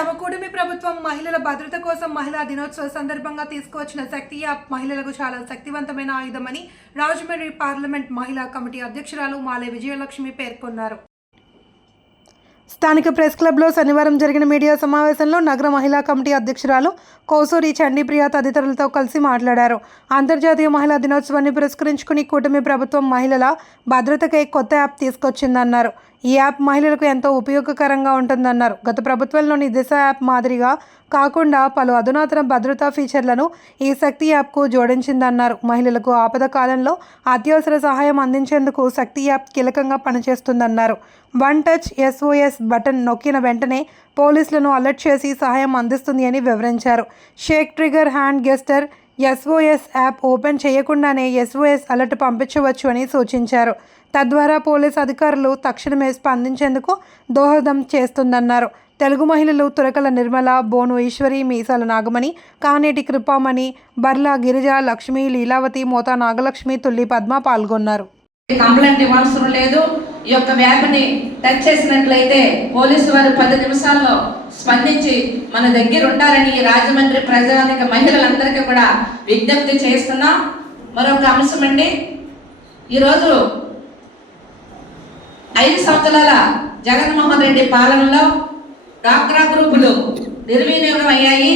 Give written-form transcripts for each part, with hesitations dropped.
తమ కూటమి ప్రభుత్వం మహిళల భద్రత కోసం మహిళా దినోత్సవ సందర్భంగా తీసుకువచ్చిన శక్తి యాప్ మహిళలకు చాలా శక్తివంతమైన ఆయుధమని రాజమండ్రి పార్లమెంట్ మహిళా కమిటీ అధ్యక్షురాలు మాలే విజయలక్ష్మి పేర్కొన్నారు. స్థానిక ప్రెస్ క్లబ్లో శనివారం జరిగిన మీడియా సమావేశంలో నగర మహిళా కమిటీ అధ్యక్షురాలు కోసూరి చండీప్రియ తదితరులతో కలిసి మాట్లాడారు. అంతర్జాతీయ మహిళా దినోత్సవాన్ని పురస్కరించుకుని కూటమి ప్రభుత్వం మహిళల భద్రతకై కొత్త యాప్ తీసుకొచ్చిందన్నారు. ఈ యాప్ మహిళలకు ఎంతో ఉపయోగకరంగా ఉంటుందన్నారు. గత ప్రభుత్వంలోని దిశ యాప్ మాదిరిగా కాకుండా పలు అధునాతన భద్రతా ఫీచర్లను ఈ శక్తి యాప్కు జోడించిందన్నారు. మహిళలకు ఆపద కాలంలో అత్యవసర సహాయం అందించేందుకు శక్తి యాప్ కీలకంగా పనిచేస్తుందన్నారు. వన్ టచ్ SOS బటన్ నొక్కిన వెంటనే పోలీసులను అలర్ట్ చేసి సహాయం అందిస్తుంది అని వివరించారు. Sheikh trigger hand గెస్టర్ SOS app open చేయకుండానే SOS అలర్ట్ పంపించవచ్చు అని సూచించారు. తద్వారా పోలీసు అధికారులు తక్షణమే స్పందించేందుకు దోహదం చేస్తుందన్నారు. తెలుగు మహిళలు తురకల నిర్మల, బోను ఈశ్వరి, మీసాల నాగమణి, కానేటి కృపామణి, బర్లా గిరిజ, లక్ష్మి, లీలావతి, మోతా నాగలక్ష్మి, తుల్లి పద్మ పాల్గొన్నారు. కంప్లైంట్ ఇవ్వాల్సిన లేదు. ఈ యొక్క వ్యాప్ని టచ్ చేసినట్లయితే పోలీసు వారు 10 నిమిషాల్లో స్పందించి మన దగ్గర ఉంటారని రాజమండ్రి ప్రజానిక మహిళలందరికీ కూడా విజ్ఞప్తి చేస్తున్నాం. మరొక అంశం అండి, ఈరోజు 5 సంవత్సరాల జగన్మోహన్ రెడ్డి పాలనలో డాక్రా గ్రూపులు నిర్వీర్యం అయ్యాయి.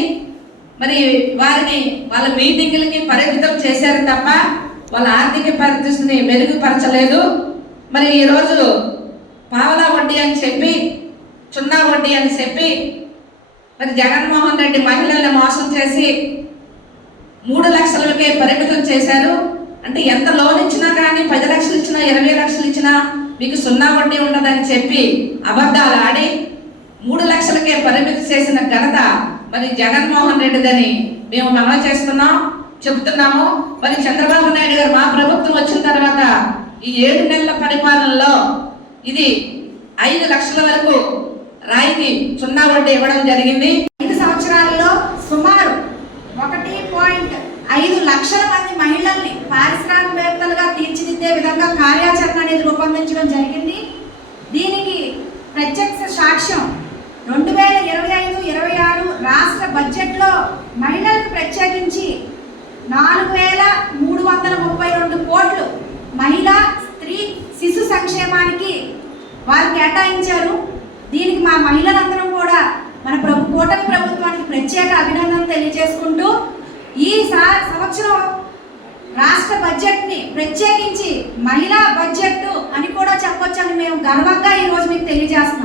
మరి వారిని వాళ్ళ మీటింగులకి పరిమితం చేశారు తప్ప వాళ్ళ ఆర్థిక పరిస్థితిని మెరుగుపరచలేదు. మరి ఈరోజు పావలా వడ్డీ అని చెప్పి, చున్నా వడ్డీ అని చెప్పి మరి జగన్మోహన్ రెడ్డి మహిళల్ని మోసం చేసి 3 లక్షలకే పరిమితం చేశారు. అంటే ఎంత లోన్ ఇచ్చినా కానీ 10 లక్షలు ఇచ్చినా 20 లక్షలు ఇచ్చినా మీకు సున్నా వడ్డీ ఉండదని చెప్పి అబద్ధాలు ఆడి 3 లక్షలకే పరిమితి చేసిన ఘనత మరి జగన్మోహన్ రెడ్డిదని మేము మనవి చేస్తున్నాం, చెబుతున్నాము. మరి చంద్రబాబు నాయుడు గారు మా ప్రభుత్వం వచ్చిన తర్వాత ఈ 7 నెలల పరిపాలనలో ఇది 5 లక్షల వరకు రాయితీ సున్నా వడ్డీ ఇవ్వడం జరిగింది. 5 సంవత్సరాల్లో సుమారు 1.5 లక్షల మంది మహిళల్ని పారిశ్రామికవేత్తలుగా తీర్చిదిద్దే విధంగా కార్యాచరణ అనేది రూపొందించడం జరిగింది. దీనికి ప్రత్యక్ష సాక్ష్యం 2025-26 రాష్ట్ర బడ్జెట్లో మహిళలకు ప్రత్యేకించి 4,332 కోట్లు మహిళా, స్త్రీ, శిశు సంక్షేమానికి వారు కేటాయించారు. దీనికి మా మహిళలందరం కూడా మన కూటమి ప్రభుత్వానికి ప్రత్యేక అభినందనలు తెలియజేసుకుంటూ ఈ సంవత్సరం రాష్ట్ర బడ్జెట్ని ప్రత్యేకించి మహిళా బడ్జెట్ అని కూడా చెప్పొచ్చని మేము గర్వంగా ఈరోజు మీకు తెలియజేస్తున్నాం.